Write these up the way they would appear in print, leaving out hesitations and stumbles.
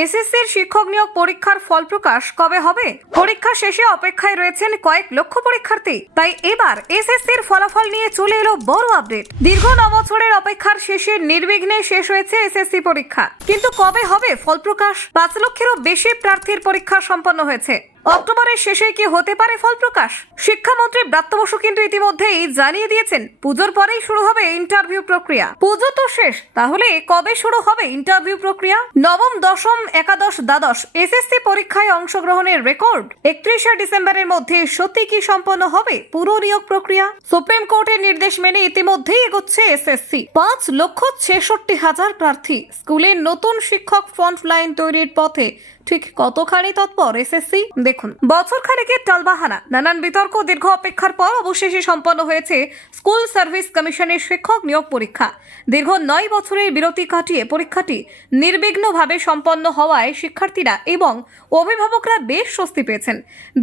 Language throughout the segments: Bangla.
এসএসসির শিক্ষক নিয়োগ পরীক্ষার ফল প্রকাশ কবে হবে? পরীক্ষা শেষে অপেক্ষায় রয়েছেন কয়েক লক্ষ পরীক্ষার্থী। তাই এবার এসএসসির ফলাফল নিয়ে চলে এলো বড় আপডেট। দীর্ঘ 9 বছরের অপেক্ষার শেষে নির্বিঘ্নে শেষ হয়েছে এসএসসি পরীক্ষা। কিন্তু কবে হবে ফল প্রকাশ? 5 লক্ষেরও বেশি প্রার্থীর পরীক্ষা সম্পন্ন হয়েছে। অক্টোবরের শেষে কি হতে পারে ফল প্রকাশ? শিক্ষামন্ত্রী ব্রাত্য বসু কিন্তু ইতিমধ্যেই জানিয়ে দিয়েছেন পুজোর পরেই শুরু হবে ইন্টারভিউ প্রক্রিয়া। পুজো তো শেষ, তাহলে কবে শুরু হবে ইন্টারভিউ প্রক্রিয়া? নবম, দশম, একাদশ, দ্বাদশ এসএসসি পরীক্ষায় অংশগ্রহণের রেকর্ড 31শে ডিসেম্বরের মধ্যে সত্যি কি সম্পন্ন হবে পুরো নিয়োগ প্রক্রিয়া? সুপ্রিম কোর্টের নির্দেশ মেনে ইতিমধ্যেই এগোচ্ছে এসএসসি। 5,66,000 প্রার্থী। স্কুলে নতুন শিক্ষক ফ্রন্টলাইন তৈরির পথে ঠিক কতখানি তৎপর এসএসসি? দেখুন, বছর খানেকের টালবাহানা, নানান বিতর্ক, দীর্ঘ অপেক্ষার পর অবশেষে সম্পন্ন হয়েছে স্কুল সার্ভিস কমিশনের শিক্ষক নিয়োগ পরীক্ষা। দীর্ঘ 9 বছরের বিরতি কাটিয়ে পরীক্ষাটি নির্বিঘ্নভাবে সম্পন্ন হওয়ায় শিক্ষার্থীরা এবং অভিভাবকরা বেশ স্বস্তি পেয়েছেন।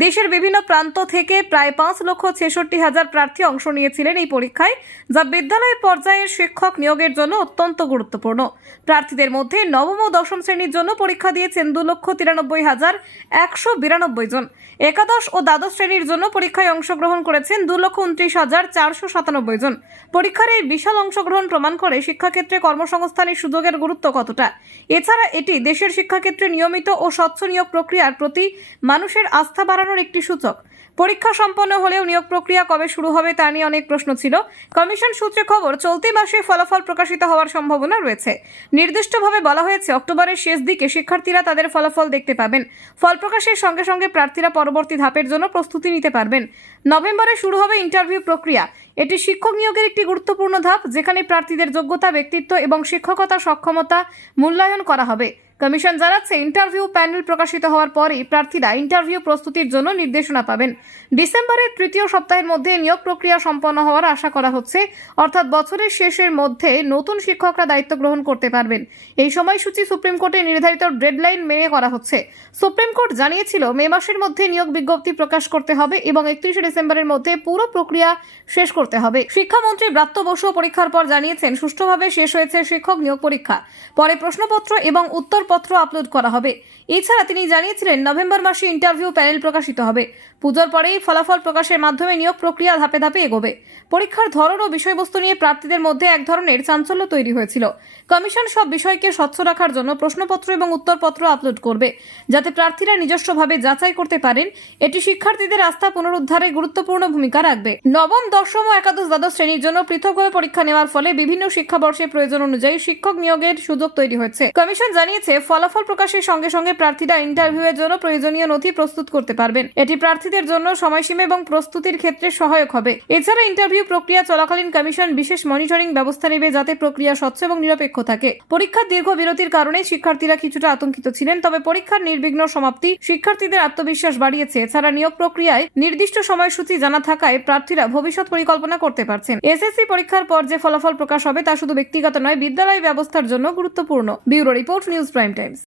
দেশের বিভিন্ন প্রান্ত থেকে প্রায় 5,66,000 প্রার্থী অংশ নিয়েছিলেন এই পরীক্ষায়, যা বিদ্যালয় পর্যায়ের শিক্ষক নিয়োগের জন্য অত্যন্ত গুরুত্বপূর্ণ। প্রার্থীদের মধ্যে নবম ও দশম শ্রেণীর জন্য পরীক্ষা দিয়েছেন 2,93,192 জন। একাদশ ও দ্বাদশ শ্রেণীর জন্য পরীক্ষায় অংশগ্রহণ করেছেন 2,29,497 জন। পরীক্ষার এই বিশাল অংশগ্রহণ প্রমাণ করে শিক্ষাক্ষেত্রে কর্মসংস্থানের সুযোগের গুরুত্ব কতটা। এছাড়া এটি দেশের শিক্ষাক্ষেত্রে নিয়মিত ও স্বচ্ছ নিয়োগ প্রক্রিয়ার প্রতি মানুষের আস্থা বাড়ানোর একটি সূচক। পরীক্ষা সম্পন্ন হলেও নিয়োগ প্রক্রিয়া কবে শুরু হবে তা নিয়ে অনেক প্রশ্ন ছিল। কমিশন সূত্রে খবর, চলতি মাসে ফলাফল প্রকাশিত হওয়ার সম্ভাবনা রয়েছে। নির্দিষ্টভাবে বলা হয়েছে অক্টোবরের শেষ দিকে শিক্ষার্থীরা তাদের ফলাফল দেখতে পাবেন। ফল প্রকাশের সঙ্গে সঙ্গে প্রার্থীরা পরবর্তী ধাপের জন্য প্রস্তুতি নিতে পারবেন। নভেম্বরে শুরু হবে ইন্টারভিউ প্রক্রিয়া। এটি শিক্ষক নিয়োগের একটি গুরুত্বপূর্ণ ধাপ, যেখানে প্রার্থীদের যোগ্যতা, ব্যক্তিত্ব এবং শিক্ষকতা সক্ষমতা মূল্যায়ন করা হবে। কমিশন জানাচ্ছে, ইন্টারভিউ প্যানেল প্রকাশিত হওয়ার পরেই প্রার্থীরা ইন্টারভিউ প্রস্তুতির জন্য নির্দেশনা পাবেন। ডিসেম্বরের তৃতীয় সপ্তাহের মধ্যে নিয়োগ প্রক্রিয়া সম্পন্ন হওয়ার আশা করা হচ্ছে, অর্থাৎ বছরের শেষের মধ্যে নতুন শিক্ষকরা দায়িত্ব গ্রহণ করতে পারবেন। এই সময়সূচি সুপ্রিম কোর্টে নির্ধারিত ডেডলাইন মেনে করা হচ্ছে। সুপ্রিম কোর্ট জানিয়েছিল মে মাসের মধ্যে নিয়োগ বিজ্ঞপ্তি প্রকাশ করতে হবে এবং 31শে ডিসেম্বরের মধ্যে পুরো প্রক্রিয়া শেষ করতে হবে। শিক্ষামন্ত্রী ব্রাত্য বসু পরীক্ষার পর জানিয়েছেন, সুষ্ঠুভাবে শেষ হয়েছে শিক্ষক নিয়োগ পরীক্ষা। পরে প্রশ্নপত্র এবং উত্তরপত্র আপলোড করা হবে। এছাড়া তিনি জানিয়েছিলেন, নভেম্বর মাসে ইন্টারভিউ প্যানেল প্রকাশিত হবে। পুজোর পরেই ফলাফল প্রকাশের মাধ্যমে নিয়োগ প্রক্রিয়া ধাপে ধাপে এগোবে। পরীক্ষার ধরন ও বিষয়বস্তু নিয়ে প্রার্থীদের মধ্যে এক ধরনের চাঞ্চল্য তৈরি হয়েছিল। কমিশন সব বিষয়কে স্বচ্ছ রাখার জন্য প্রশ্নপত্র এবং উত্তরপত্র আপলোড করবে, যাতে প্রার্থীরা নিজস্বভাবে যাচাই করতে পারেন। এটি শিক্ষার্থীদের আস্থা পুনরুদ্ধারে গুরুত্বপূর্ণ ভূমিকা রাখবে। নবম, দশম ও একাদশ, দ্বাদশ শ্রেণীর জন্য পৃথকভাবে পরীক্ষা নেওয়ার ফলে বিভিন্ন শিক্ষাবর্ষে প্রয়োজন অনুযায়ী শিক্ষক নিয়োগের সুযোগ তৈরি হয়েছে। কমিশন জানিয়েছে, ফলাফল প্রকাশের সঙ্গে সঙ্গে প্রার্থীরা ইন্টারভিউয়ের জন্য প্রয়োজনীয় নথি প্রস্তুত করতে পারবেন। এটি প্রার্থীদের জন্য সময়সীমা এবং প্রস্তুতির ক্ষেত্রে সহায়ক হবে। এছাড়া ইন্টারভিউ প্রক্রিয়া চলাকালীন কমিশন বিশেষ মনিটরিং ব্যবস্থা নেবে, যাতে প্রক্রিয়া স্বচ্ছ এবং নিরপেক্ষ থাকে। পরীক্ষার দীর্ঘ বিরতির কারণে শিক্ষার্থীরা কিছুটা আতঙ্কিত ছিলেন, তবে পরীক্ষার নির্বিঘ্ন সমাপ্তি শিক্ষার্থীদের আত্মবিশ্বাস বাড়িয়েছে। এছাড়া নিয়োগ প্রক্রিয়ায় নির্দিষ্ট সময়সূচি জানা থাকায় প্রার্থীরা ভবিষ্যৎ পরিকল্পনা করতে পারছেন। এসএসসি পরীক্ষার পর যে ফলাফল প্রকাশ হবে তা শুধু ব্যক্তিগত নয়, বিদ্যালয় ব্যবস্থার জন্য গুরুত্বপূর্ণ। Bureau report, news prime Times.